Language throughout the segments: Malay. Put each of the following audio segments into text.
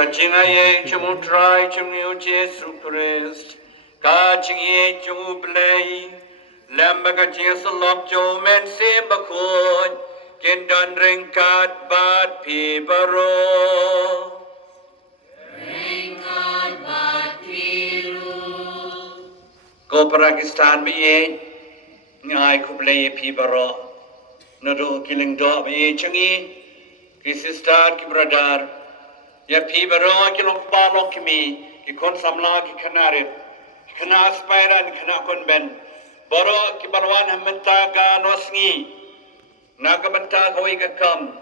Kachinga ye chumu try chumu Jesu Christ. Kaching ye chumu play. Lamba kachinga salok jo men simba kun. Kindan ring kat bat pi baro. Ring kat bat piru. Ko Pakistan bi ye. Ngai ko play pi baro. Nado Lyngdoh bi ye changi. Kisistar ki bradar. Ya pi baro ki long palok kimi ki kon samla ki kanarit ki kana spairan kana kon ben baro ki barwan hamenta ka nosngi nagabanta koi ka kam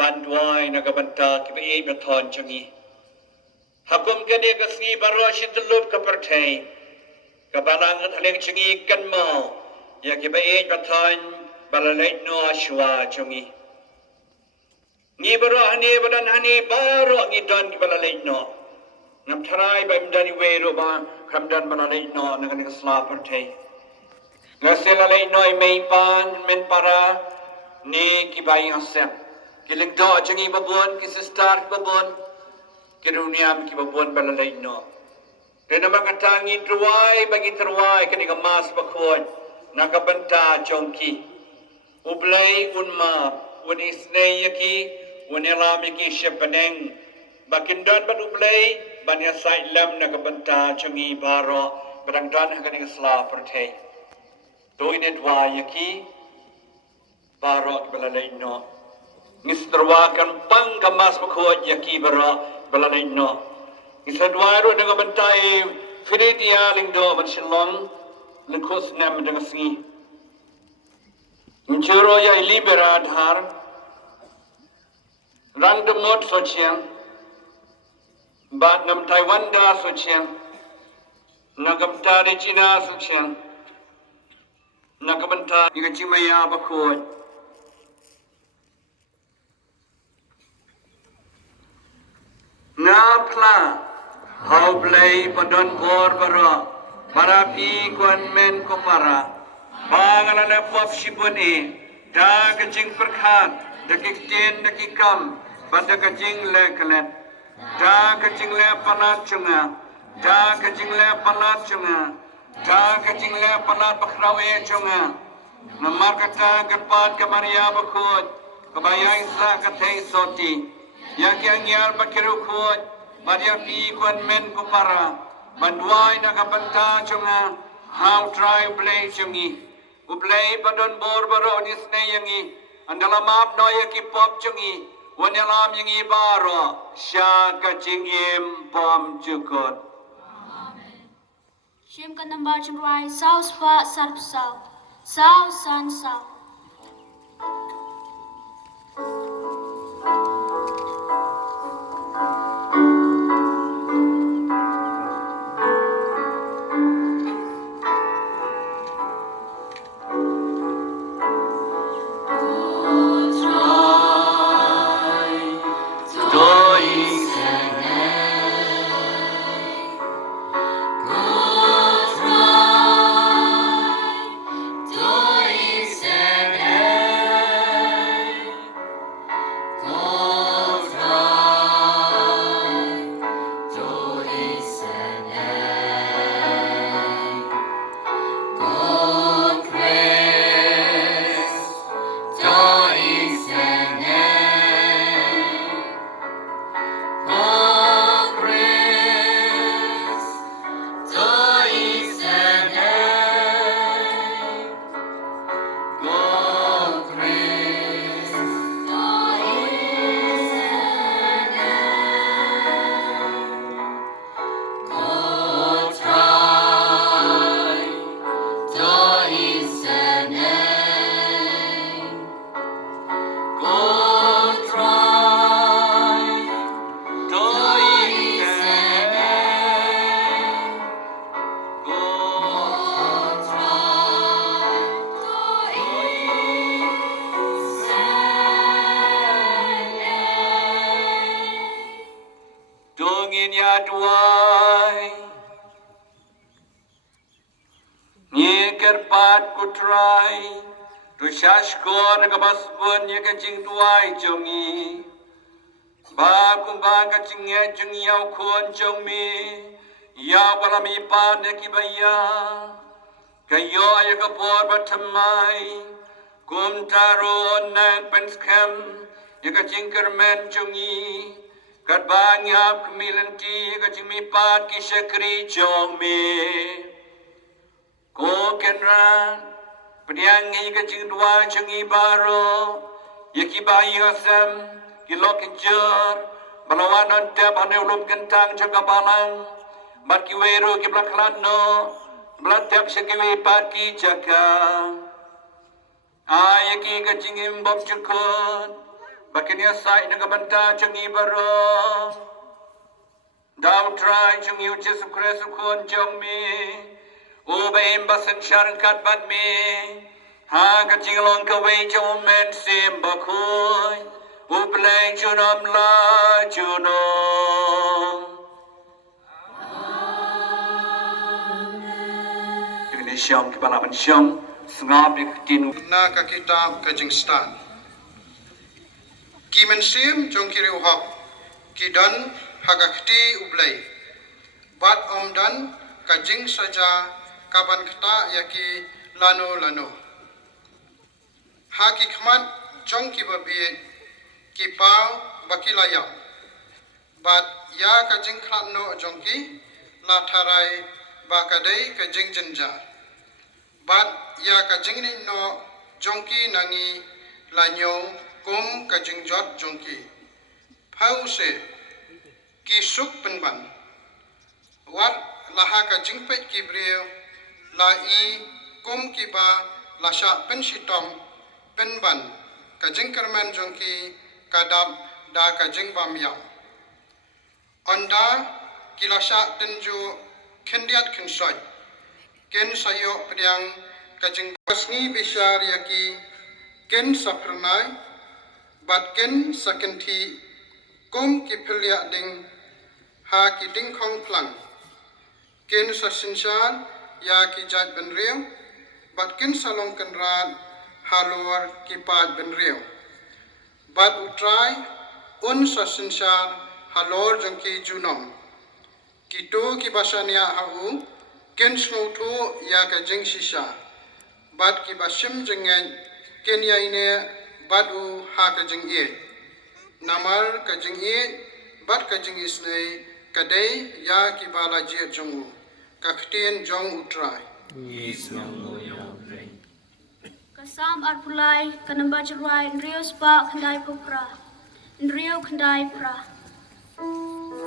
bandwai nagabanta ki be baton changi hakum ka de kasngi baro shitlup ka perthai ka balang thaleng changi kanmo ya ki be baton balalait no ashwa changi ni baro hani badan hani baro ni don ki balalait no nam tharai ba mdani wero ba khamdan balalait no nagan ka slapar thai ngaselalait no mai pan men para ni ki bai asem ki Lyngdoh changi babon ki sister babon ki runiam ki babon balalait no kena makatangi truai bagi truai kani ka mas bakhon nakabanta chongki ublai unma unisnei yaki Unelami ki shepaneng bakindan banublay banya sailam nakabanta changi baro barangdan hakaning sla perthai doinet wa yaki baro balalay no nistarwa kan pang kamas bakhot yaki baro balalay no isadwaro nakabanta Victor Lyngdoh mansilong lengkos nam dengasi Njuro ya liberad har Rang de mot sochian, bat ngam Taiwan da sochian, nagam ta de China sochian, nagam ta Jingkynmaw bakut. Ngapla, hau play padon bor bara, para pi kwan men ko para, bangalan na pop shipone, da kaching perkhat. Dakiktin dakikam pada kacing le kalet da kacing le panat chunga da kacing le panat chunga da kacing le panat bakrawe chunga namar kata gerpat kamaria bakut kabaya isla kathai soti yang yar bakiru khut badia pi kwan men kupara bandwai nakabanta chunga how try play chungi uplay badon bor baro nisne yangi Andala map noya ki pop chungi, wanyalam yangi baro, sha kaching im pom chukot. Jingkynmaw Ieid, sau spa sarp sau san sau. Kerpat kutrai, tu shashkor kabasbun yekajing tuai jongi. ba kumba ka chinge chung yao khon chong mi ya wala mi pa ne ki ba ya ka yo ay ka por ba thamai kum taro na pen scam ya ka jingkerman chung yi kat ba nyap kmilanti ka ching mi pa ki shakri chong mi ko kenran Priang ngi ka ching dua chung i baro yaki ba yasam kilok injur balawan on tap on ulum kentang jaga balang bat ki wero ki blak khladnoh blak tap shaki pat ki jaga ayaki ka ching im bom chukon bakin ya sai na banta chung i baro daw try chung yu Jesus Christ kon jong mi Ubaim basan syarkat bat me ha ka jinglong ka wei chom men sim bakoi ubleng chunam la chunom ini syam ki balaban syam sngap di tin na ka kitab ka jingstan ki men sim jong kiri uhak ki dan hagakti ublai bat om dan ka jing saja kaban kata yaki lano ha ki khmat jong ki babi ki pau bakilaya bat ya ka jing khladnoh jong ki la tharai ba ka dei ka jing jinja bat ya ka jing ni no jong ki nangi la nyong kum ka jing jot jong ki phau se ki suk penban wat laha ka jing pet ki brio la i kum ki ba la sha pen shitom pen ban ka jing kerman jong ki kadap da ka jing bam ya onda ki la sha tenju khendiat khensoi ken sayo priang ka jing basni bishar ya ki ken saprnai bat ken sakenti kum ki philya ding ha ki ding khong plang ken sa sinshan ya ki jat ben riu bat ken salong kan ran halor ki pat ben riu bat utrai un sa sinshan halor jong ki junom ki to ki basania hau ken snow to ya ka jing shisha bat ki basim jengen ken ya ine bat u ha ka jing ye namar ka jing ye bat ka jing isnei kadai ya ki bala je jongu kakhtien jong utrai Kasam arpulai kanamba churwai nrio spa khandai pupra nrio khandai pra Amen.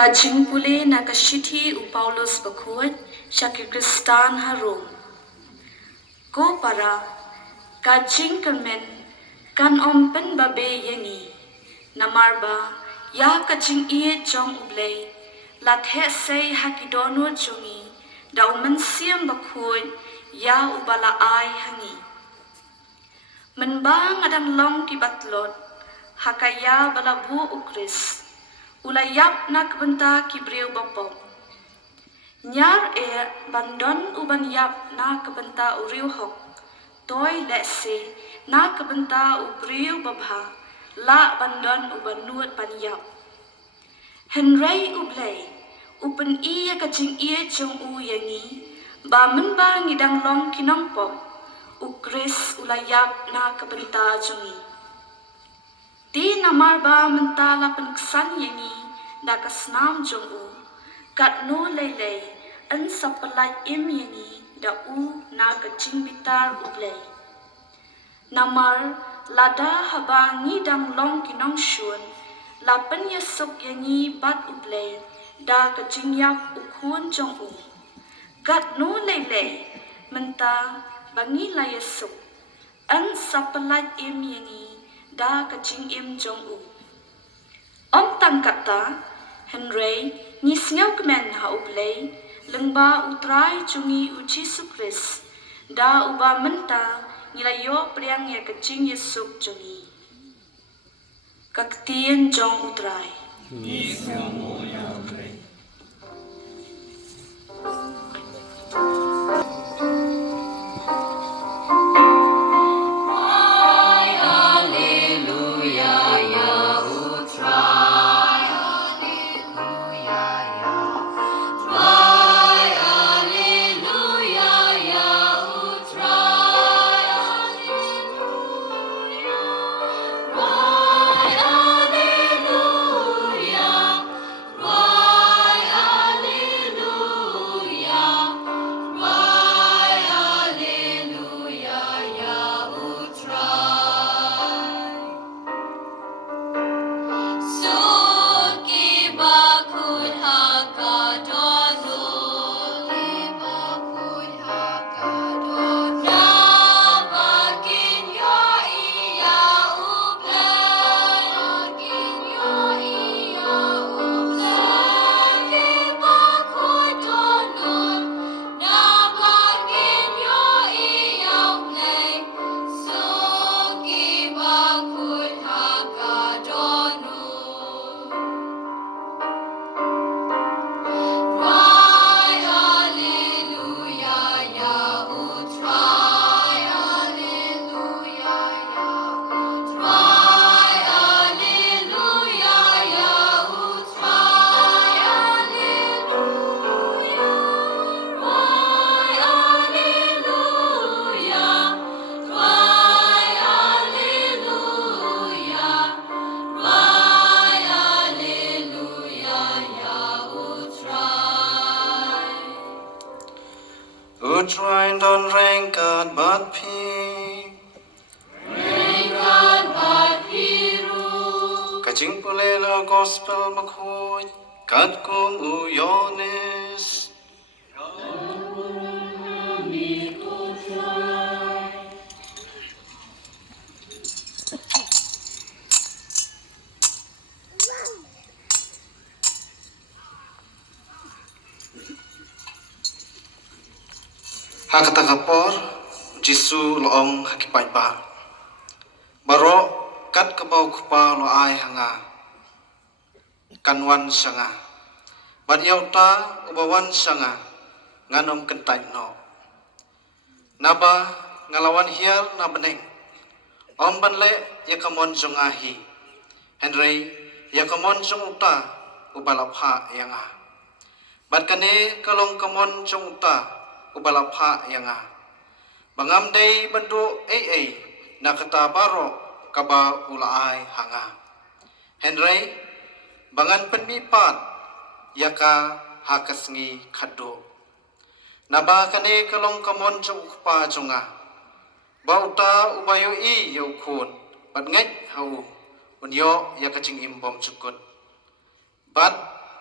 Kajing pule na kasithi u Paulus bakhuat syaki Kristan harum. Ko para kajing kermen kan ompen babe yengi. Namarba ya kajing Ieid jong ublay lathe say hakidono jungi daw mensiam bakhuat ya ubala ay hangi. Menbang adang long kibatlot hakaya balabu ukris. Ulayap na kebenta kibriu bapok. Nyar bandon uban yap na kebenta uriu hok. Toy letse na kebenta ubriu babha. La bandon uban nuat pan yap. Henry ublay. Upen iya kajing iya jong u yangi. Ba menba ngidang long kinong pok. Ukris ulayap na kebenta jongi. Di namar ba mentala penksan yangi da kasnam jong u khladnoh lelei an sapalat im yangi da u na kacing bitar ublay. Namar lada habangi dang long kinong shun lapan yasuk yangi bat ublay da kacing yak ukhun jong u. Khladnoh lelei menta bangi la yasuk an sapalat im yangi da kacing im jong u. Om tang kata Henry ni sngau kemen ha ublay lengba utrai cungi uci sukris da uba menta nilayo priang ya kacing yesuk jungi. Kaktien jong utrai. Ni sngau ya ublay. Try don rengkat bat pi. Rengkat bat piru. Kajing pule lo gospel makhoy kat kum uyones. Hakata kapor Jisu loong hakipai ba. Baro kat kabau kupa lo ai hanga. Kanwan sanga. Bat yauta ubawan sanga. Nganom kentai no. Naba ngalawan hiar na beneng. Om banle yakamon jong ahi. Henry yakamon jong uta ubalapha yanga. Bat kane kalong kamon jong uta ubalapha yanga. Bangam day bandu nakata baro kaba ulaay hanga. Henry bangan penmipat yaka hakasngi khado. Naba kane kalong kamon jong ukpa jonga. Bauta ubayo I yau kun bat ngek hau unyo yakacing imbom cukut. Bat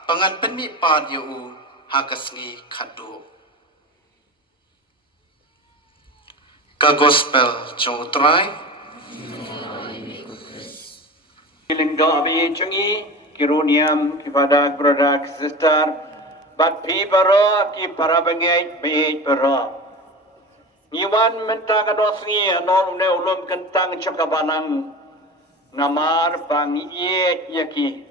pangat penmi pad yu hakasngi khadu ka gospel chong trai Lyngdoh abi chungi kiruniam kepada produk sister bat pi para ki para bengai bi para Iwan menta kadosngi anol ne ulum kentang cakabanang namar bang Ieid yaki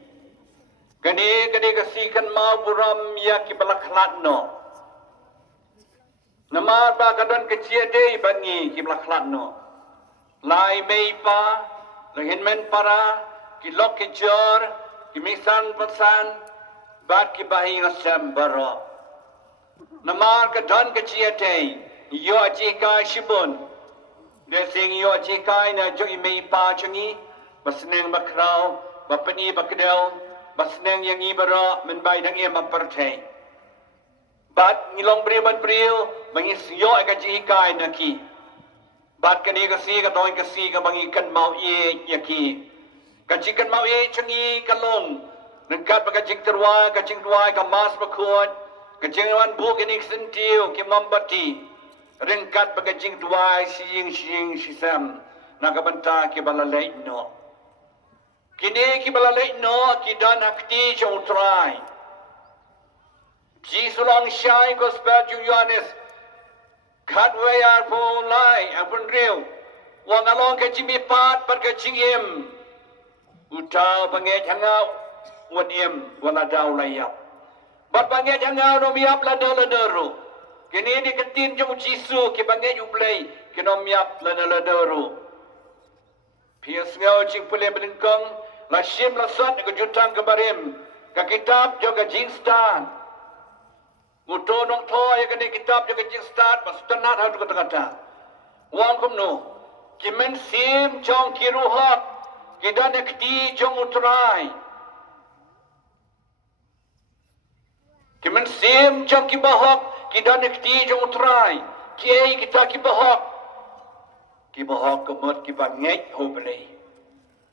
Gani kasikan mau buram yaki balak khladnoh Namar ba kadon kecil dei bangi ki balak khladnoh Lai mei pa lahin men para ki lok ki jor ki misan pasan bat ki bahi ngasam baro Namar kadon kecil dei yo ajikai shibun desing yo ajikai na jo imei pa changi basneng bakrau bapani bakdel basneng yang ibara men bai dang em apartei bat ngilong briman priu bangis yo ajikai na ki bat kani kasi ka toy kasi ka bangi kan mau Ieid yaki ka Jingkynmaw Ieid changi kalong nangkat ka jingterwa ka jingtwa ka mas bakot ka jingwan bu kinik sentiu ki mambati ringkat pagajing duai siying sisam nakabanta ki balalay no kini ki balalay no ki dan akti sa utray jisulang siyay gospel Johannes katwayar po lay apun riw wang along ka jimipat pagkajing im utaw pangit hangaw wan im wala daw layap bat pangit hangaw nomiyap ladaro Kini di ketin jong Jisu ki bangai ublay kinom yap lana Pias ngau jing pulih belengkong la shim la sat ke jutang ke barim ka kitab jo ka jing stan Uto nong tho ya ka kitab jo ka jing stan pas tanat ha tu kata Wang kum no ki men sim jong ki ruhat ki dan ekti jong utrai Ki men sim jong ki bahok kita nekti jong utrai kiai kita kibahok kemot kibangai hoblei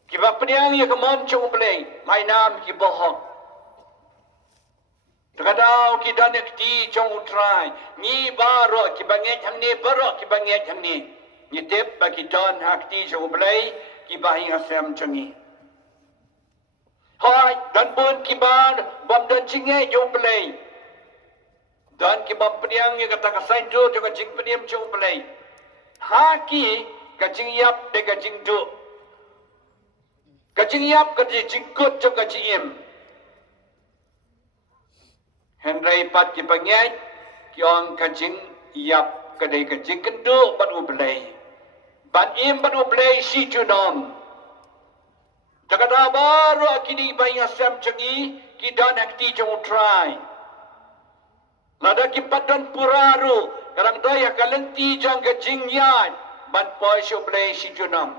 kiba peniang ya kemon jong blei mai nam kibahok Takadau kita nekti jong utrai ni baro kibangai hamni baro kibangai hamni ni tep bagi don hakti jong blei kibahi asam changi Hai dan pun kiban bom dan jingai jong blei Dan kibam peniang yang kata kasain do juga jing peniam jong pelai. Haki kajing yap de kajing do. Kajing yap kajing jingkut juga jing Henry pat kipanyai kiong kajing yap kadai kajing kendo pat ublai. Pat im pat ublai si junom. Jaga baru akini bayi asam changi kidan akti jong try. Lada kipadan puraru karang daya kalenti jang ke jingyan ban poi shoblei si junam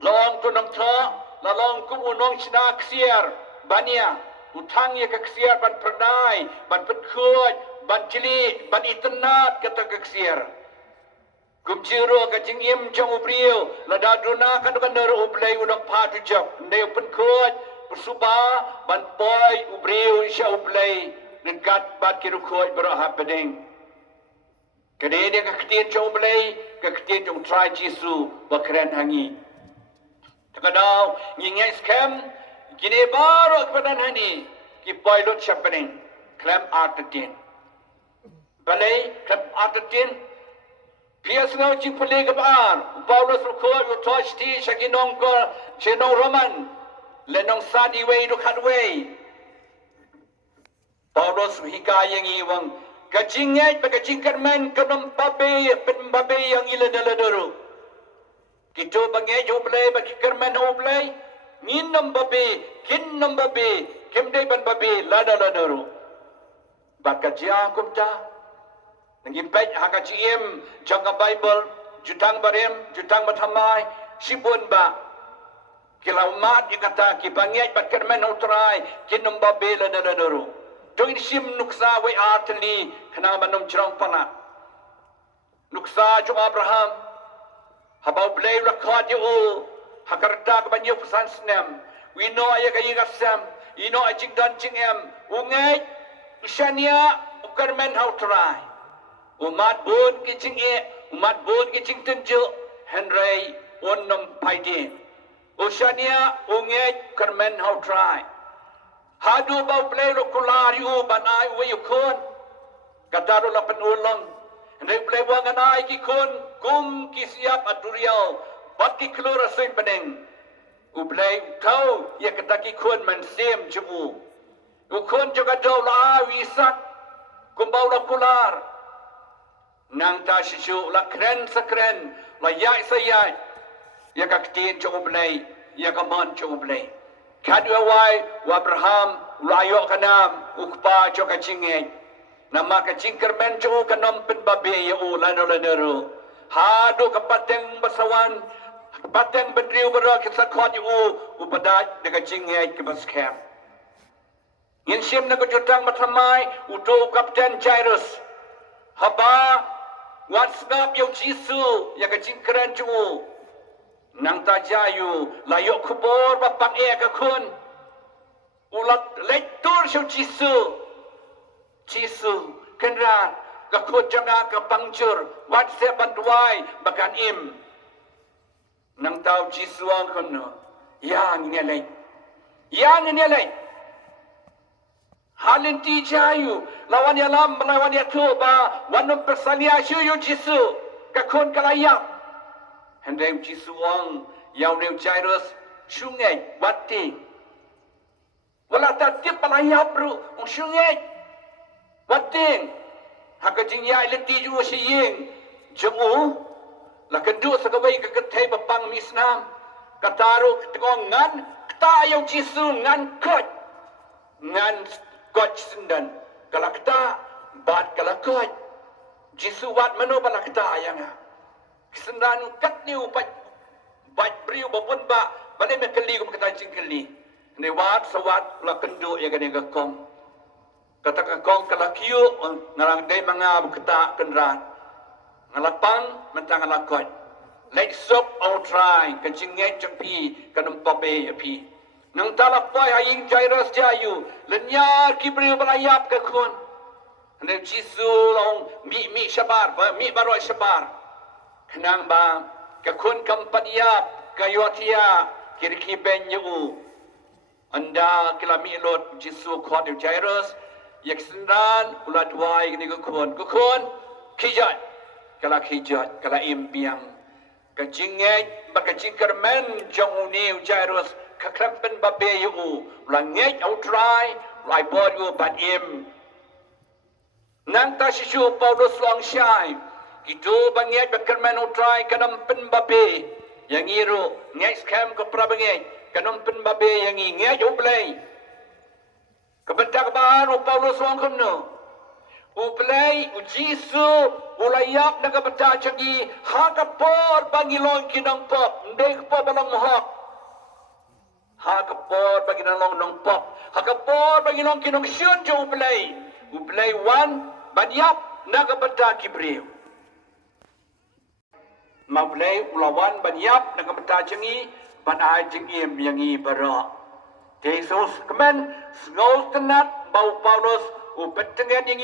long tunam tha la long ku unong sina ksier bania utang ye ka ksier ban pernai ban petkhut ban cili ban itnat kata ka ksier kumjiro ka jingim jang ubriu lada duna kan kan der ublei unong pha tu jap ndeu petkhut persuba ban poi ubriu sha ublei Dekat bat kirukoi berah pedeng. Kedai dia keketin jong belai, keketin jong try Jisu bakren hangi. Takadau ngingai scam, gini baru kepada hani, ki pilot happening, claim artetin. Balai claim artetin. Pias ngau jing pulih kebar, Paulus rukoi utosh ti shakinong ko chenong Roman, lenong sadi way dukat way. Paulus hikayang iwang kajingay pagkajingkarman kanong babe yang ilanaladaru. Kito bangay jublay bakikarman oblay ngin ng babe kin ng babe kimday ban babe ladaladaru. Bakajya kumta nangimpay hakajiem jangka Bible jutang barim jutang mathamay sibun ba kilaumat ikata kibangay bakikarman utray kin ng babe ladaladaru. Join sim nuksa we artli kana manum jrong pala nuksa jo Abraham habau blay rakat yo hakarta ka banyo pesan snem we know ayaka yigasam ino ajing dan jingem ungai shania ukarmen hautrai umat bun ki jinge umat bun ki jingtenju henry onnom paidin ushania ungai karmen hautrai hadu bau play lo kulari u banai we yukon kataro la penulang henry play wangan ai ki kon kum ki siap aturiau bat ki klora sein pening ublay tau ya kataki kun man sim jubu ukun juga dau la wisak kumbau la kular nang ta shishu la kren sakren la yai sayai ya kaktin jo ublay ya kaman jo ublay kadwa wai wa abraham rayo kanam ukpa jo kacingeng nama kacingker men jo kanom pen babe ya u lano hadu kapateng basawan Batang berdriu berak kita kau upadat dengan jinggai ke baskem. Insim nak jutang matamai uto Kapten Jairus. Haba WhatsApp yang Jisu yang kejingkeren cu. Nang tajayu layok kubur bapak kekun. Ulat lektur siu Jisu. Jisu kenran kekun jangan ke pangcur WhatsApp bantuai bakan im. Nang tahu jisuang kono yang ini lagi halin ti jayu lawan ya lam lawan ya tuba wanum persalia syu jisu kakon kalayak hendai jisuang yang new Jairus sungai wati wala tatip palayap ru sungai wati hakajing ya ileti ju siying jemu la kedua sekawai ke ketai bapang misnam kataru ketengong ngan ketayo jisu ngan kot sendan kala keta bat kala kot jisu wat mano bala keta ayanga sendan kat ni upat bat priu babun ba bale me keli ko keta jingkeli ne wat sawat la kendu ya gane gakong kata gakong kala kiu narang dai manga keta kenran ngalapang mentang ngalakot let sok all try kejinget jampi kanum pabe api nang talapai haying Jairus jayu lenyar kibriu balayap ke kun ane jisu long mi syabar mi baroi syabar kenang ba ke kun kampaniap kayotia kiriki benyu anda kilami lot jisu khot Jairus yak sendan uladwai ni ke kun kijat kala kijat kala impiang kajinget bakajingker men jong uniu Jairus kakrampen babe yu langet outrai lai bod yu bat im nang ta shishu Paulus long shai gitu banget bakar men outrai kanam pen babe yang iru ngai scam ko prabanget kanam pen babe yang ngai oblay kebentak baru Paulus long kumno uplay ujisu ulayap naga bata changi hakapor bangilong kinang pop ndek po balang mohak hakapor bangilong nong pop hakapor bangilong kinong syun jo uplay wan banyap naga bata kibriu mablay ulawan banyap naga bata changi banai jingim yangi bara Jesus kemen ngol tenat bau Paulus upetengan yang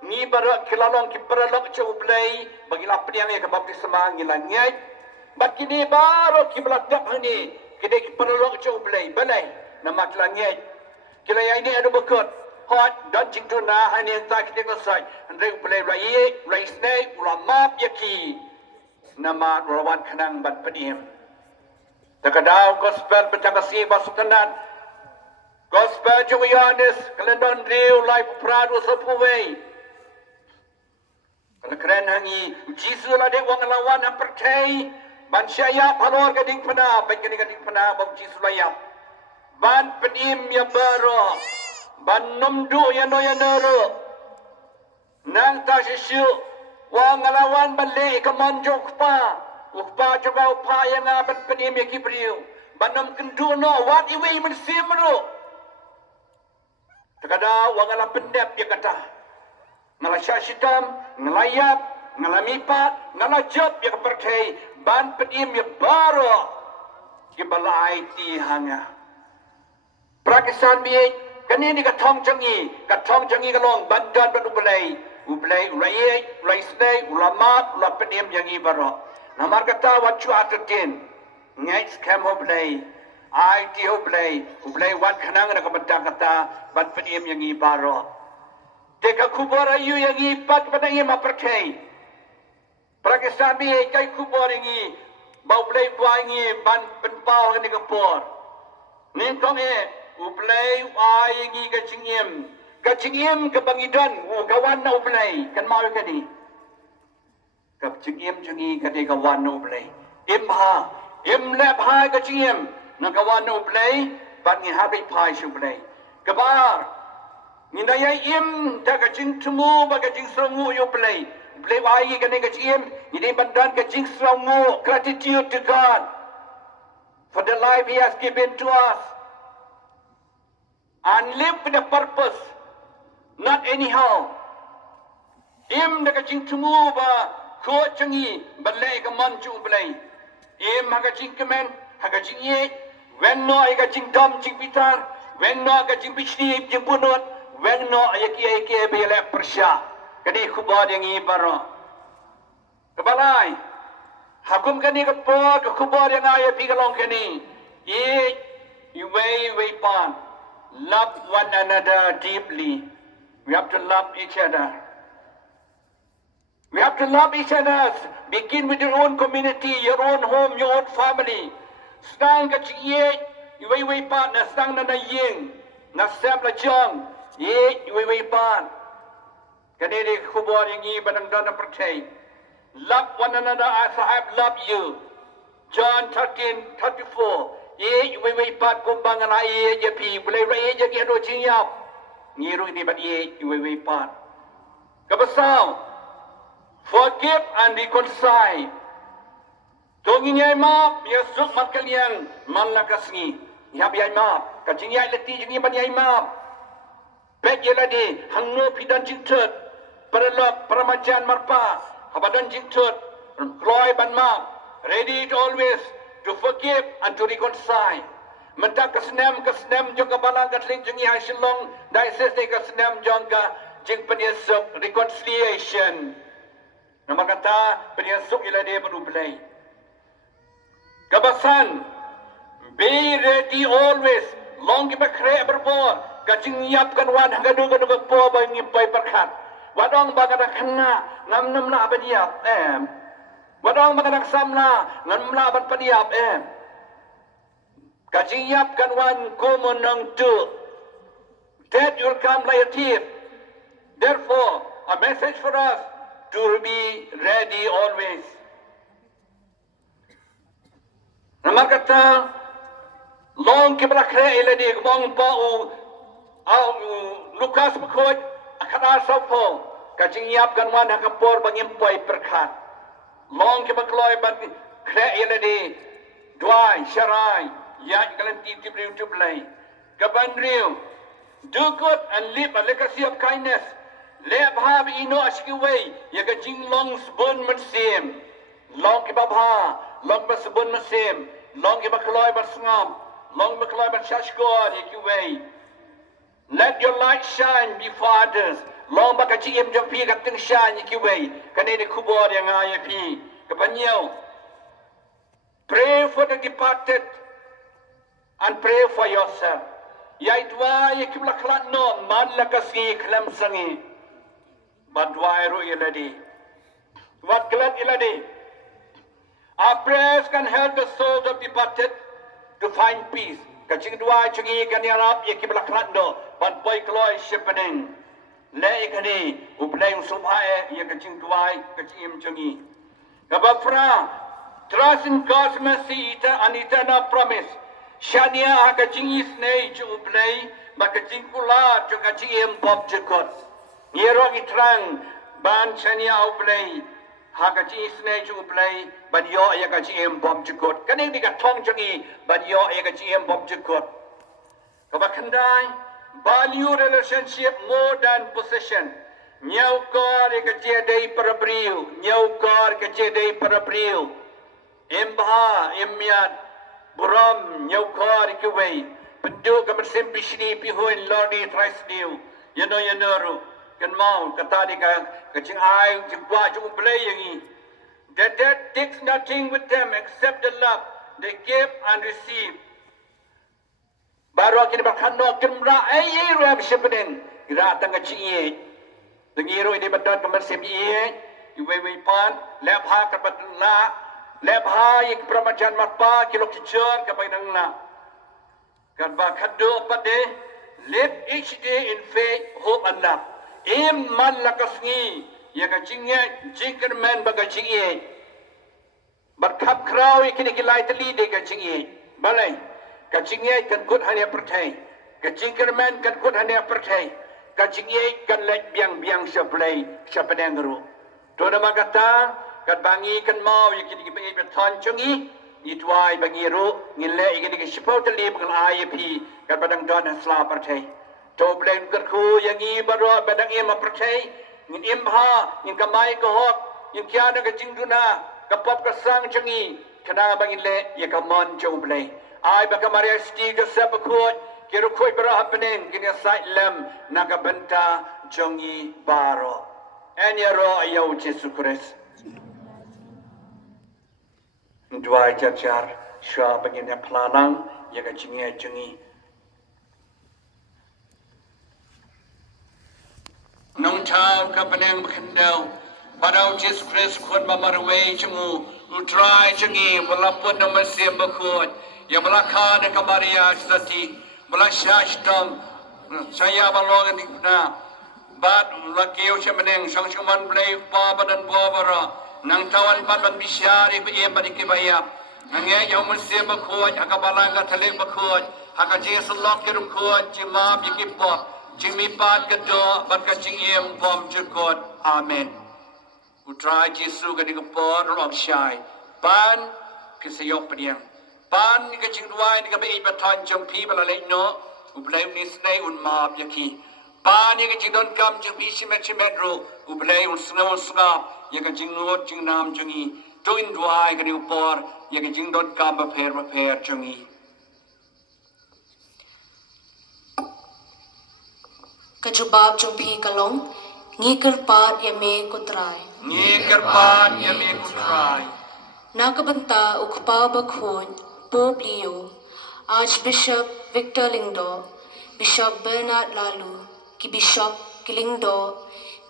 ngibara kilalong kiparalok ce ublay bagi lapniang ya kabapti sama ngilangay bakini baro kibladak hani kide kiparalok ce ublay balay nama kilangay kilay ini ada bekot hot dan jingtuna hani tak kita selesai andre ublay rai snake ulamap yaki nama rawan kanang ban pedim takadau gospel bertakasi masuk tenan Gospel Joyanis, kalendon riu life prado sopuway. Kalau keren hangi, Jisu lah dek wang lawan percay. Ban syayap halor gading pena, baik gading pena bang Jisu layap. Ban penim ya baro, ban nomdu ya no ya nero. Nang ta shishu, wang lawan balik ke manjok pa. Ukpa juga upa yang ban penim ya kibriu. Ban nom kendu no, wat iwe mensimru. Terkadang wang alam pendap dia kata ngalasya sitam, ngalayap, ngalamipat, ngalajab dia keperkai ban pedim dia baru kibalai ti hanga. Prakistan biye kani ni katong changi kalong bandan ban ublay rai stay ulama ulapeniam yangi baro namar kata wachu atatin ngai scam ublay IT ublay wat khanang na kabantang kata ban peniam yangi baro teka kubora yu yangi pat patang ma perkai Pakistan biye kai kubora yangi bau blay buangi ban penpau ni kapor nin kong ublay ay kachingim kabangidan kawan na ublay kan mau kani kachingim jungi kade kawan na ublay lep ha kachingim na kawan na ublay ban ngi habi pai ublay kabar nginaya ta kaching tumu ba kaching srangu ublay ay kane kachingim ini bandan kaching srangu gratitude to God for the life He has given to us and live with a purpose, not anyhow. Da kaching tumu ba ko changi balai ka man chu balai. Haga jingkemen haga jingye when no ay kaching dom ching pitar when no kaching bichni jing bunot when no ayaki bele persya. Kani khubad yang i baro. Kabalai hakum kani ka po ka khubad yang ay pigalong kani. You way pan. Love one another deeply. We have to love each other. We have to love each other. Begin with your own community, your own home, your own family. Stang ka chiye, iway pan na stang na ying, na sem la chong, iway pan. Kanini kubor yung iba ng dana pertay. Love one another as I have loved you. John 13:34. Iway pat kumbang na yapi, bulay ray yagi ano chingap. Ngiro ini bat iway pat. Kabasaw, forgive and reconcile. Tongin yay map, yasuk matkaliang malakas ni. Yap yay map, kaching yay leti yung iban yay map. Pek yaladi, hangno pidan jingtep, paralap, paramajan marpa, habadan jingtep, kloy ban map, ready to always to forgive and to reconcile. Mentak kasnem jong kabalang katling jong ihai silong diocese ni kasnem jong ka jing penyesuk reconciliation. Nama kata penyesuk ila dia berublay. Kabasan, be ready always. Long kita kre berbor, kajing nyiapkan wan hangadu po ba ngimpai berkat. Wadong bagada kena nam la abadiap Wadang maganak samla ngan mlaban padiap kajiyap kan wan common nang tu that will come later. Therefore a message for us to be ready always. Namakata long kibrakre iladi gmong pa Lukas makoj akana sapo kajiyap kan wan hakapor bangimpoy perkat. Long ke bakloy ban kre yeladi dwai sharai ya galanti tibriu tublay kabanriu do good and live a legacy of kindness le bhab ino ashki way ya ga jing long sbon masim long ke babha long basbon masim long ke bakloy basngam long bakloy ban shashkor ya ki way let your light shine before others. Long baka GM jong pi kat ting shine ya ki way kanene kubor yang ay pi kapanyaw. Pray for the departed and pray for yourself. Yaitwa ya kibla khladnoh man lakasi khlam sangi badwairu iladi. What glad iladi? Our prayers can help the souls of departed to find peace. Kaching dua chungi kanyarap ya kibla khladnoh ban boy kloy shepening. Le ikani ublay subhae ya kaching dua kachim chungi. Kabafra, trust in God's mercy and eternal promise. Shania kaching isnei chu ublay makaching kula chu kachim bob jukot. Ngero itrang ban shania ublay hakaching isnei chu ublay ban yo ya kachim bob jukot. Kaning di katong chungi ban yo ya kachim bob jukot. Kabakandai value relationship more than possession. Nyau kor ke jedai parabriu, nyau kor ke jedai parabriu. Imba, imyat, buram, nyau kor ke way. Penduk ke mesin bisni pihuin lordi trais new. Yano kan mau kata di ka jing ai jing kwa jing play yang i. That takes nothing with them except the love they give and receive. Baru kini khladnoh kemra ram shepherding. Ira tanga chi. Dengiru ini betul kemen sim iwe pan lepha ke batla lepha ik pramajan matpa kilok cicer ke bainang na. Kan ba khladnoh pade live each day in faith, hope and love. Im man lakasngi ya ka jingkynmaw baga Ieid. But khap krau ikini kilai tali de ka Ieid. Balai ka Ieid kan kut hanya pertai. Ka jingkynmaw kan kut hanya pertai. Ka Ieid kan lek biang seplay sepenengru. To nama kata kan bangi kan mau ikini ki Ieid beton chungi ni tuai bangi ru ngile ikini ki sipau tali bang IAP kan padang don hasla pertai. To blame kerku yang i baro badang ima pertai ngin imha in kamai ko hok in kiana ka jingduna ka pop ka sang changi kana bangin le ya ka mon cho blay ai ba ka maria sti ka sap ko kiru koi bara happening kin ya site lem na ka benta jongi baro ro ayaw Jesus Christ dua jar sha bangin ya planang ya ka jingi nong tau ka paneng bakandau badau Jesus Christ khon ma marway chungu utrai changi balapun na masim bakhot ya balakha na kamaria sati balashashtam saya balong ni na bad lakeu chamaneng sangchuman play pa badan bobara nang tawan pat ban bisyari be badik baya nange yaw masim bakhot akabalang ka thale bakhot haka Jesus lok kirum khot chima bikipot Jingmi pat kedo bat ka jingiem bom jukot amen. Utrai Jesu ka digapor rong shai. Ban kisayok padiang. Ban ni ka jingduai ni ka bei baton jong pi balalek no. Ublay ni snay un mab yaki. Ban ni ka jingdon kam jong pi chimet ro. Ublay un sunga ya ka jingnot jingnam jongi. To induai ka digapor ya ka jingdon kam baper jongi. Kajubab jumpi kalong ngikir pat yame kutray nakabanta ukpa bakhon Pope Leo Archbishop Victor Lyngdoh Bishop Bernard Lalu ki Bishop Lyngdoh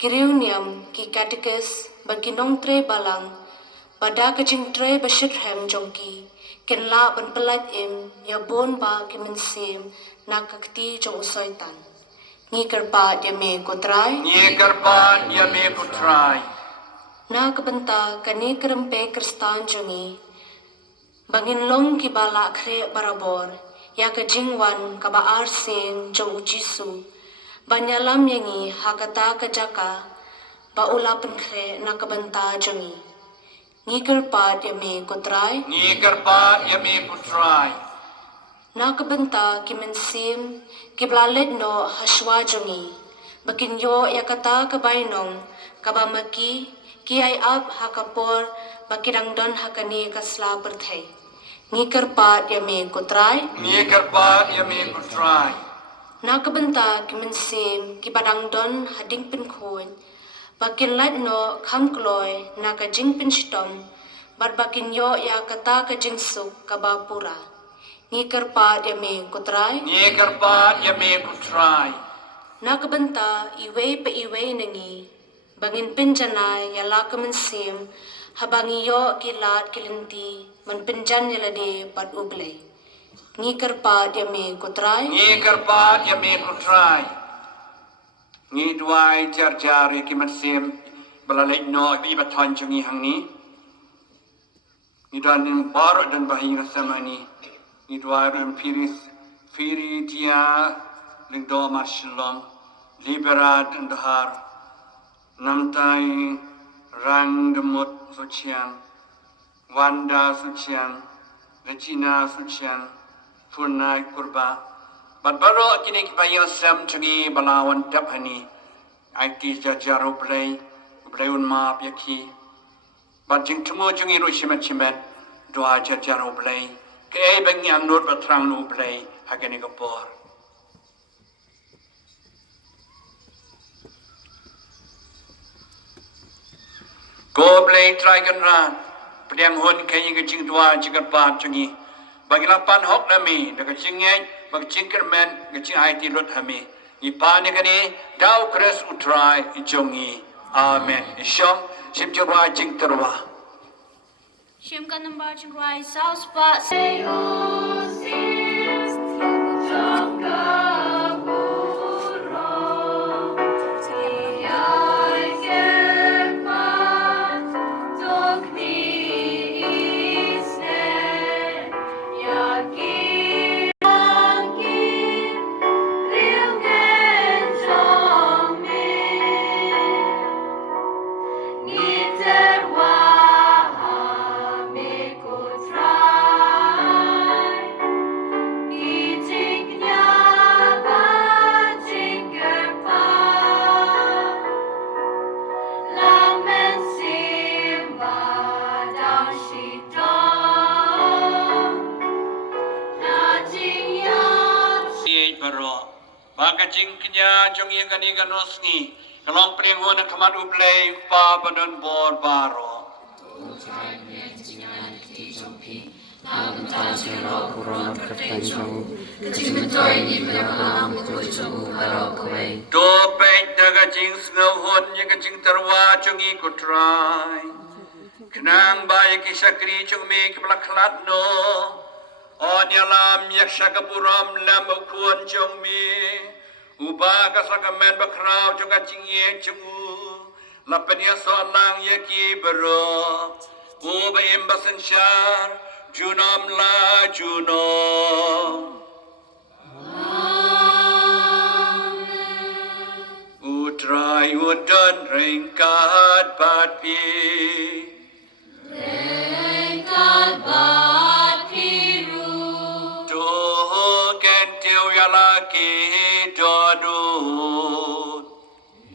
ki reunion ki catechist baginong tre balang pada kajing tre bashirhem jongki kenla ban pelat im ya bon ba ki mensim nakakti jong soitan ngikirpat yame kutray na kabenta kani kerempe kristan jongi bangin long ki bala kre barabor ya ka jingwan ka baar sen jong ujisu banyalam yangi hakata kajaka ba ulapan kre na kabenta jongi ngikirpat yame kutray na kabenta ki mensim ki blalet no haswa jongi bakin yo yakata kabainong kabamaki ki ay ab hakapor bakirang don hakani kasla perthai ngikirpat yame kutray na kabenta ki mensim ki badang don hading pinkhon bakin lat no khamkloy na ka jingpin stom bad bakin yo yakata ka jingsuk kabapura ngikirpat yame kutray nakabenta iwe pa iwe nangi bangin pinjanay yala kamansim habangi yo kilat kilinti man pinjan yalade pat ublay ngikirpat yame kutray ngidwai jar kimansim balalek no iba tanjungi hangni nidan baro dan bahira samani Idwarun Firi dia Lyngdoh Mashalom Liberat and Har Namtai Rang Demut Sucian Wanda Sucian Regina Sucian Purnai Kurba But Baro Kinik Bayo Sam Chungi Balawan Tapani Aiti Jajaro Blaun Map Yaki But Jingkynmaw Ieid Rushimet Chimet Dua Jajaro Blay ke bang yang not batrang nu play hakani kapor go play try kan ran priang hon kai ke jing tua jikat pa chungi bagi lapan hok nami dekat jingeng bagi jingkerman ke jing IT lot hami ni pa ni kani dau kres utrai ijongi amen shom sim jwa jing terwa Shem ka number chungrai south pa say Maka jingknya jong yang kani kanosni kalong priang hona kamat uplay pa badan bor baro do pek daga jing sngau hon yang jing terwa jong i kutrai kenang baik isakri jong me kebla khladnoh on yalam yakshakapuram lam ukuan jong me uba kasakamen bakrau jong kacing ye jungu lapanya soalang ye ki bero uba embasan syar junam la junom utrai undan ringkat batpi Ringkat batpi laki donut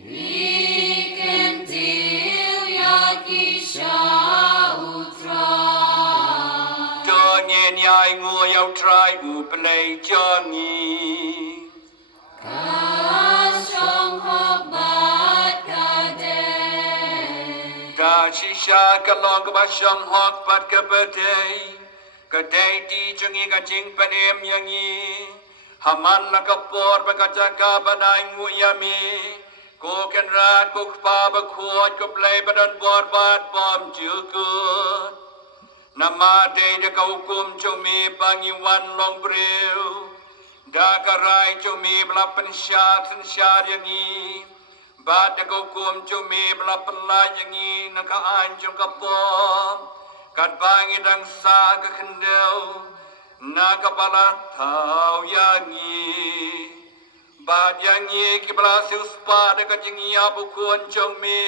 Ikan til yaki syautra Donyen yai ngu yau trai u play jongi Kasyong hok bat kadeh Da shisha kalong kabasyong hok bat kabadai Kadai di jongi kacing panem yangi Haman la kapor bakajaga banai nguyami ko kenrat ko kpa bakhot ko play badan bor bat bom jukut namade de kaukum chomi pangiwan long breu da karai chomi bla pensyat sensyar yangi bad de kaukum chomi bla pelaj yangi naka anjung kapom kat bangi dang sa ka kendau na kapala tau yangi bad yangi kibla suspa de kajingia bukuan jong me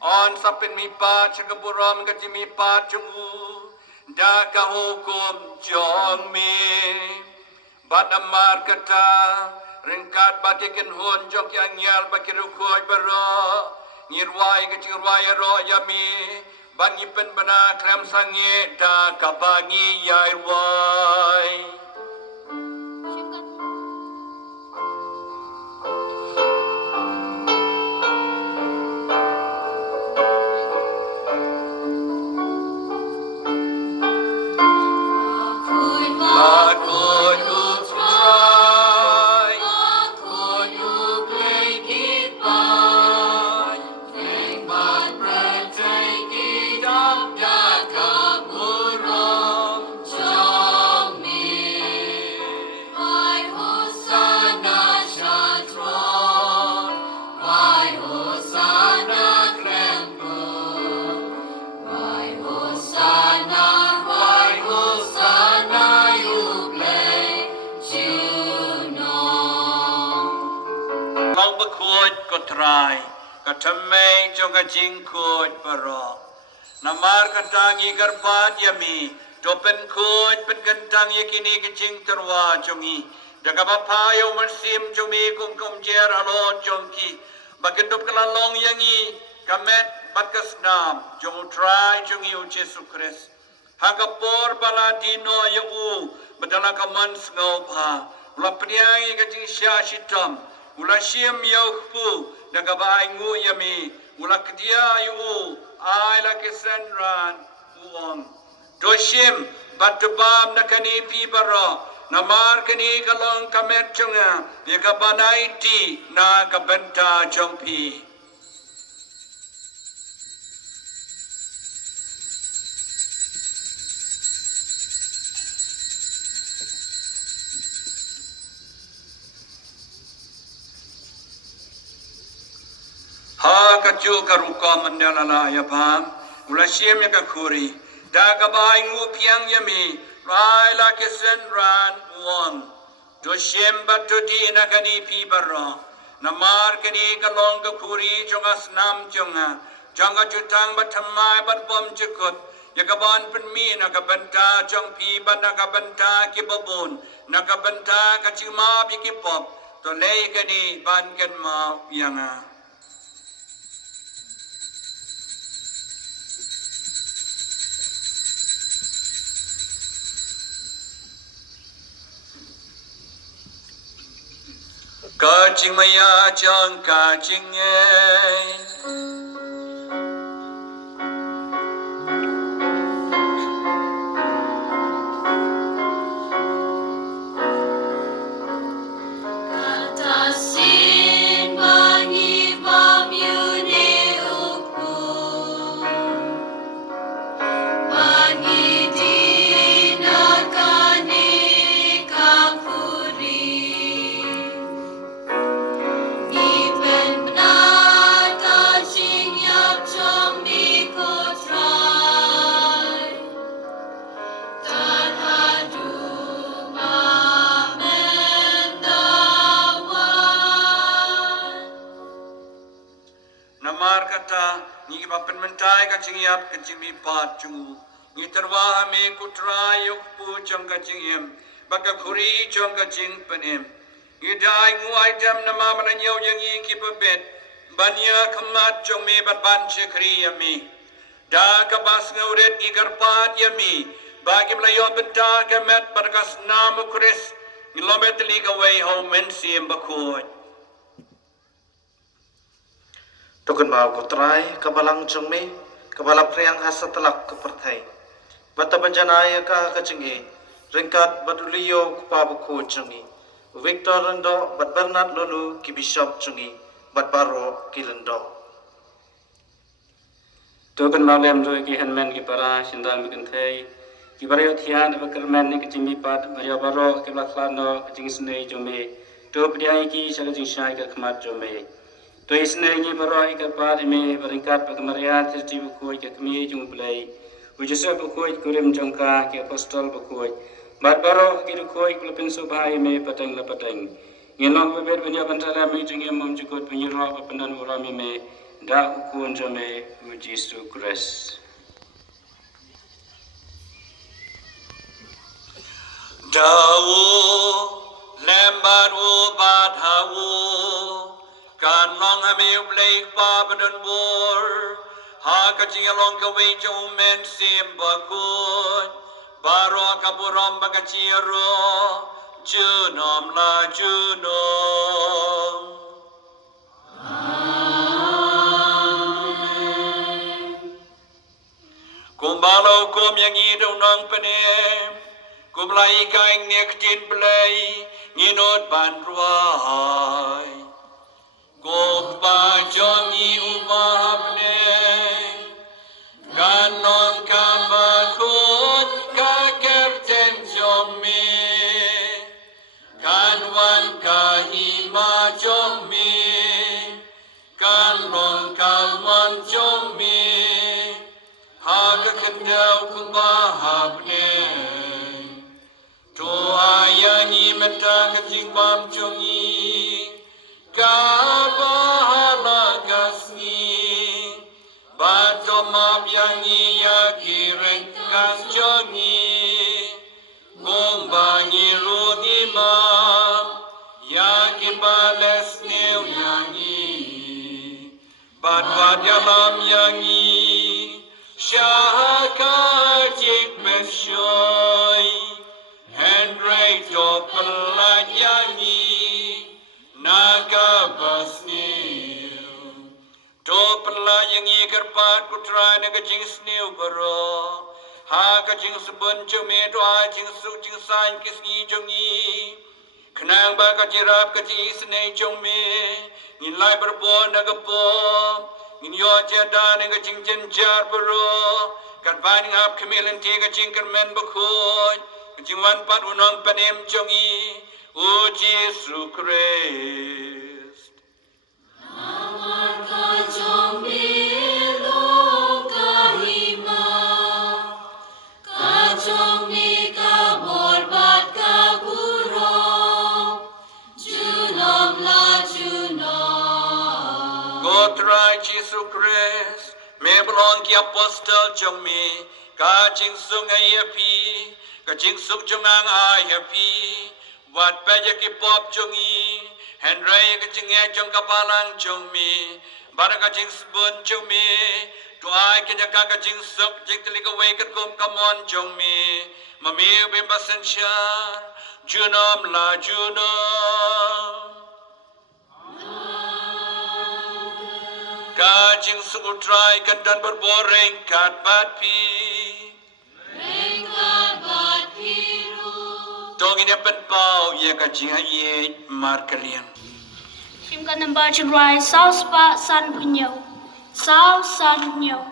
on sapin mi pa chakaburam kajimi pa chungu da ka hukum jong me bad amar kata ringkat bagikan hon jong yang nyal bagiru koi bero ngirwai kajirwai ro yami bangi pen bana krem sange da kabangi yai wai Bakut utrai Bakut uplay kipan Nekmat bercai kidam Daka burung Jomi Vai hosana shatron Vai hosana krempo Vai hosana Long bakut kotrai katamay jong jingkut baro namar katangi garbat yami topen kut pen kantang yakini kicing terwa jongi daga bapayo mersim jomi kum jer alon jongki bagendop kelalong yangi kamet bakas nam jong trai jongi u Yesus Kristus Hagapor baladino yu badala kaman sngopa ula priang ka jing sha shitam ula shim yaupu nagabai ngu yami ula kdia yu ai la kesenran uong doshim batubam nakani pibaro namar kani kalong kamet chunga yakabanai ti na kabenta jongpi ha kacu karuka mandala ya pam ula shim ya kakuri da kabai ngu piang yami rai la kesen ran uang do shim batu di nakani pibaro namar kani kalong kakuri chunga snam chunga chunga jutang batamai bat bom chukut yakaban penmi nakabenta chong pi ban nakabenta kibabun nakabenta kacima bikipop to lei kani ban kenma yanga Jingkynmaw Ieid Namar kata ni bapen mentai ka cingyap ka cingmi pat cungu ni terwa me kutra yuk pu chong ka cingyam baka khuri chong ka cing penem ni dai nguai jam nama mananyau yang yi ki pebet banya khamat chong me bat ban chekri yami da ka bas ngauret ni karpat yami bagi melayo benta ka met barkas nam kris ni lobet li ka way home men sim bakoi Tukun mau kutrai kabalang jengmi kabala priang hasa telak kepertai. Bata benjanaya ka kecenggi ringkat baduliyo kupabuku jengi. Victor Lyngdoh bat Bernard lulu ki bishop jengi bat baro ki Lyngdoh. Tukun mau lem joy ki henmen ki para sindal mikin thei ki barayo thian bakermen ni ki jimi pat barayo baro ki khladnoh jing snei jome to pdiai ki saga jing shai ka khmat jome to isne ni baroi ka par me baringkat pagmaria tirti bukoi ka kmi jung play ujuse bukoi kurim jongka ki apostol bukoi bat baro ki bukoi kulpin subhai me patang la patang ngilong bebet benya bantala me jung mom jukot penyiro papandan urami me da ukun jome ujisu kres Dawu lembaru badhawu kanong hami ublay pa badan bor ha kaciyalong kaway men sim bakun baro kaburam bagachiro junom la junom kumbalo kum yang idong nang penem kumlai kaing nektin blay nginot banruai Kok pajongi umapne kanong kabakut kakepten jomi kanwan kahima jomi kanong kalman jomi haga kendau kubahapne to ayani meta kejibam jongi Kabahala kasni Batomap yang iya kireng kas jongi Gombangi rudimam Yaki bales new yangi Batwad yalam yangi Syahaka jikme pelayani nakabasni to pelayangi kerpat kutra naga jingsni baro ha ka jings bun chome to a jings su jings san kisni jongi kenang ba ka jirap ka jings ne chome ni lai berbo naga po ni yo jada naga jingjen jar baro kan bani hap kemilan tiga jingkan men bakhoy jingwan pat unang panem jongi o Jesu Christ Gotrai Jesu Christ, me belong ki apostle jong me, ka jing sung ay happy, ka jing sung jong ang ay happy, wat pa ya ki pop jong i, Henry ka jing ay jong kapalang jong me, bara ka jing spun jong me, to ay kanya ka jing sung jing tilig away ka kum kamon jong me, mami bimbasan siya, junom la junom. Kajing sukutrai kandan berboreng kat batpi. Dongin yang penpau ya kajing Ieid mar kalian. Jingkynmaw Ieid sao spa san punyau. Sao san punyau.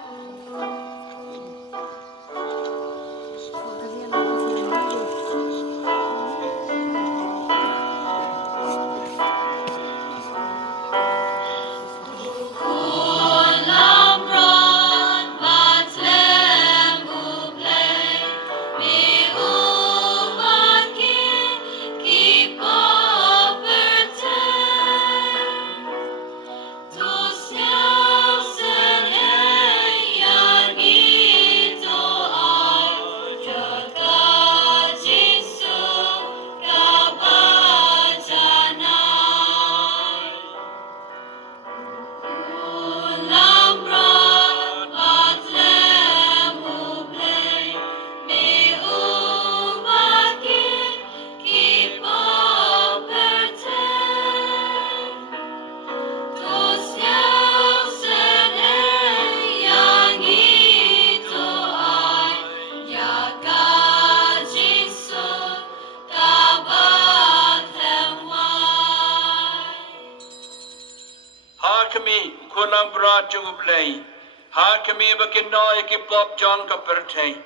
Hakemi kulam brat jublay. Hakemi bakinoy ki pop John ka pertay.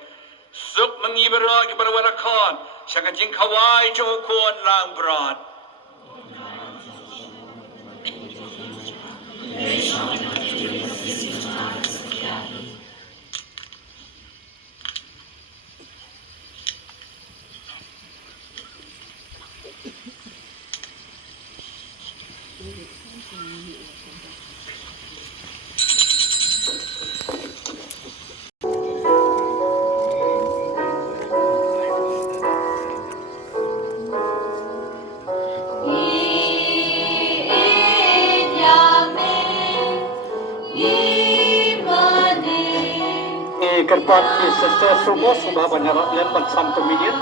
Suk mangibara ki barwala khan. Saka jing kawai jo kon lang brat. Ikertuat ki sister sumo sudah banyak lempat sam comedian.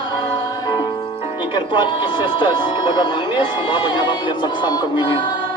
Ikertuat ki sisters kita dah nangis sudah banyak lempat sam comedian.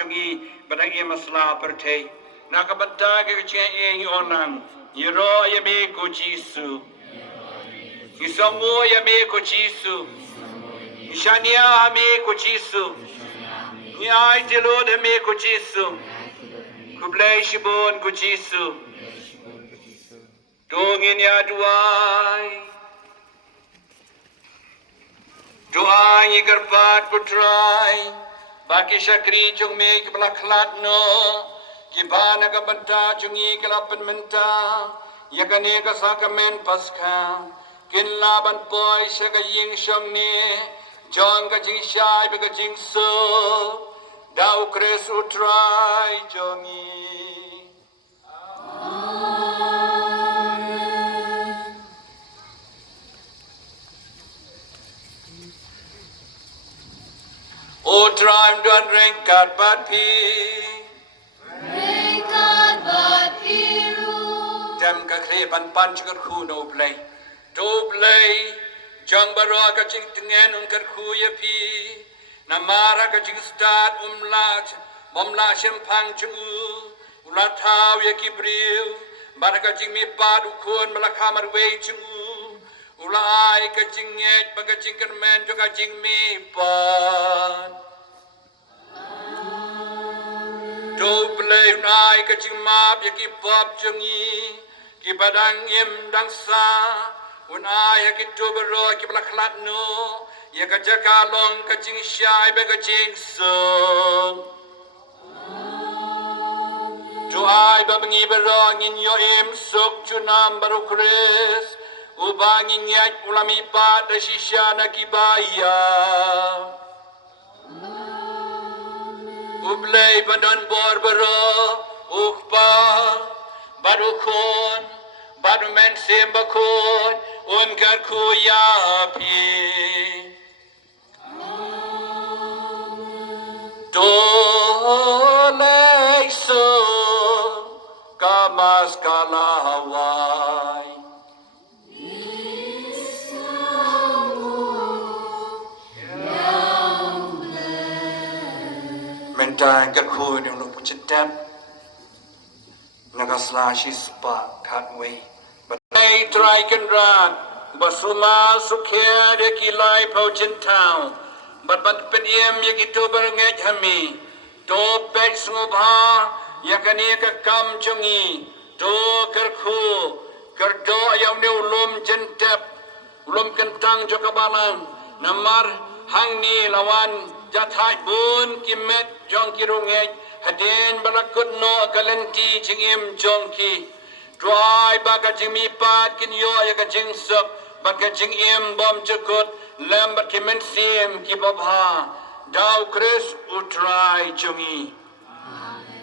chungi badang masla pertei nakabanta ke chen onang yiro yame ko jisu isongo yame ko jisu ishania ame ko jisu nyai telo ame ko jisu kublai shibon ko jisu dongin ya duai Doa karpat putrai, baki syakri cung me kepala khladnoh, kibana kabanta cungi kelapan menta, yakane kasakamen paska, kinlaban poi syakaying syong ne, John kajing syai bekajing so, dau kres utrai jongi. O tribe dan rengkat batpi, Rengkat batpiru. Dem kakreban panchkar khu no play, do play, jang bara kaching tengen unkar khu yapi, namara kaching start bomla shempang chungu, ulatau yakibril, barakaching mi padu kun malakhamar way chungu, ulai kaching yet bagaching kermen jo kaching mi pad. Do play unai kaching map yaki pop chungi, ki badang yem dang sa, unai yaki tubero ki bala khladnoh, yakajaka long kaching syai bagaching song. Do ai babangi bero ngin yo em sok chunam baru kres, ubangin yak ulami pa da shisha na kibaya. Ublay badan borbero, ukpa, badukon, badumen sembakon, unkar kuyapi. Dolay so, kamas kalaway. Mentang kerku yang lu jingtep, nagasla shi spa katway. Badai try kenrat, basuma sukhe de kilai pojin town. But peniem yakitu berengej hami, to pek sngubha yakani ka kam chungi, to kerku kerdo ayam ne ulum jingtep, ulum kentang jokabalang, namar hangni lawan jathai bun kimet jong kirungej, haden balakut no kalenti chingim jongki, dry baga jimi pat kinyo yaka jingsuk, baga jingim bom jukut, lambat kimensim kibabha, dau kris utrai jungi.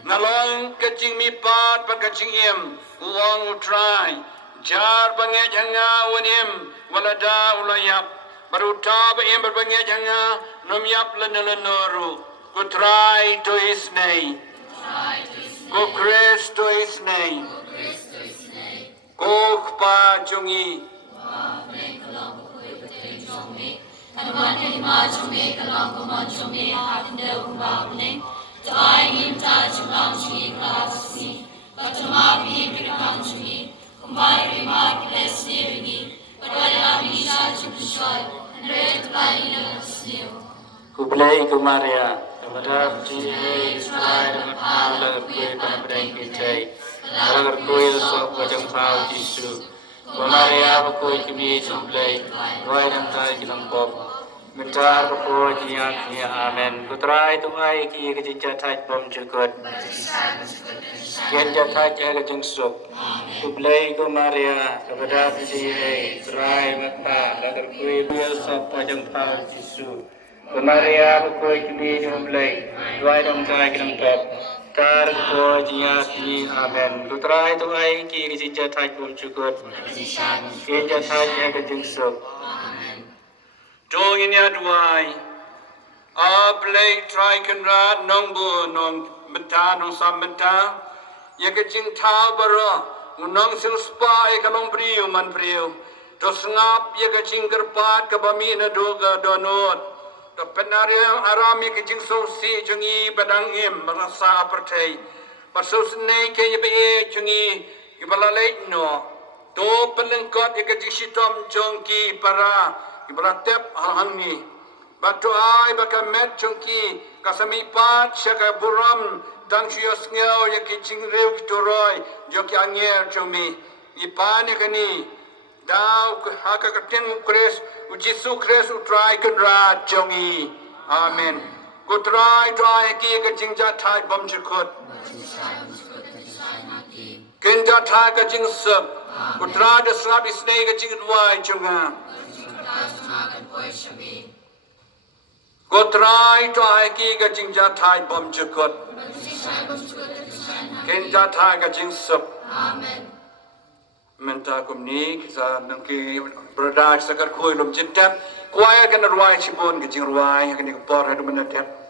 Nalong kajing mipat baga jingim, uang utrai, jar bangej hanga wanim, walada ulayap, baru tab em berbangnya janga nom yap lenelenoru ku try to his name ku Christ to his name ku pa jungi Kublai kumaria, kepada Tuhan Israel dan Allah berkuih pada pedang kita, Allah berkuih sok wajah kau Yesus. Kumaria berkuih kami jumpai, doa dan tay kita pop, mencar berkuih jiat ni amen. Putra itu ai ki kejatai bom cukup, kian jatai jaga jengsuk. Kublai kumaria, kepada Tuhan Israel maka Allah berkuih sok wajah kau Yesus. Kumaria berkuih kami jumpai, doa dan tay kita pop. Tar ko jiati amen. Putra itu ai ki kejatai bom cukup, kian jatai jaga jengsuk. Dong ini aduai, ablay try kenrat nong bu nong benta nong sam benta, ya kecing tau baro, nong sil spa ya kalong priu man priu, to sengap ya kecing kerpat kabami na doga donot, Penariang arami ke jing sosi jungi badang im merasa apartheid masus nei ke ye jungi ibalale no to pelengkot ke jing sitom jongki para ibaratep halhangi batu ai bakamet jongki kasami pat syaka buram dang syos ngau ye ke jing rew toroi joki anger jumi ipane kani Dau haka katin Kris Ujisu Kris utrai kenra jongi Amen Kutrai ki ke jingja thai bom chikut Kenja thai ke jing sep Kutrai de srab isnei ke jing dwai jonga Kutrai ki ke jingja thai bom chikut Kenja thai ke jing sep Amen Menta kumni kita nangki berada sekat kuih lom jintep kuaya kena ruai cibun ke jing ruai kena kepor hadu menetep